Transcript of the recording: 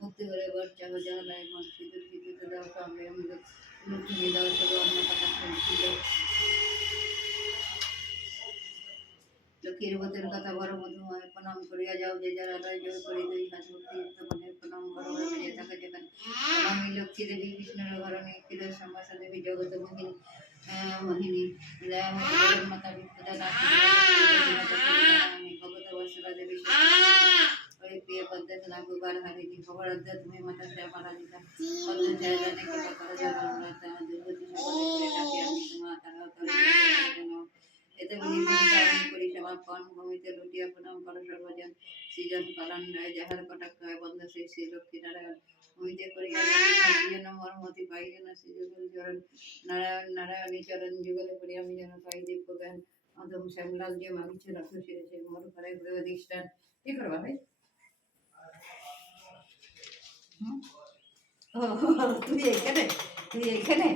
মুক্তি করে বর্ষা গজালায় মন সিঁদুর সিঁদুর দাও সঙ্গে অমৃত লক্ষ্মী দাও শুধু অন্য কথা শুনছিল লক্ষ্মীর ব্রতের কথা বড় মধুময় প্রণাম করিয়া যাও যে যারা লয় জয় করি দুই হাত ভক্তিযুক্ত মনে প্রণাম করো বেজে থাকে যেখানে প্রণামী লক্ষ্মী দেবী বিষ্ণুর ঘরণী ক্ষীরের সম্ভাষা দেবী জগত মোহিনী মোহিনী দয়াময়ী জগন্মাতা বিপ্রদা দাসী ভগত বৎসলা দেবী প্রিয় পদ্মে নাগুবার হারিণী খবরাধ্যা তুমি মাতা শ্যামলা দিতা পদ্ম ছায়া জানে কি করা যাবে দুর্গতি সকলে ডাকি আমি তোমা তারা এতে করি সমাপন ভূমিতে লুটিয়া প্রণাম করো সর্বজন সৃজন পালন রায় যাহার কটাক্ষ হয় বন্ধ সেই শ্রী লক্ষ্মী নারায়ণ ভূমিতে করিয়া যেন মর্মতি পাই যেন শ্রীযুগল চরণ নারায়ণ নারায়ণী চরণ যুগলে করি আমি যেন পাই দিব্য জ্ঞান অদম শ্যামলাল যে মাগিছে রথ সেরেছে মোর ঘরে ঘুরে অধিষ্ঠান কি করবা ভাই তুই এখানে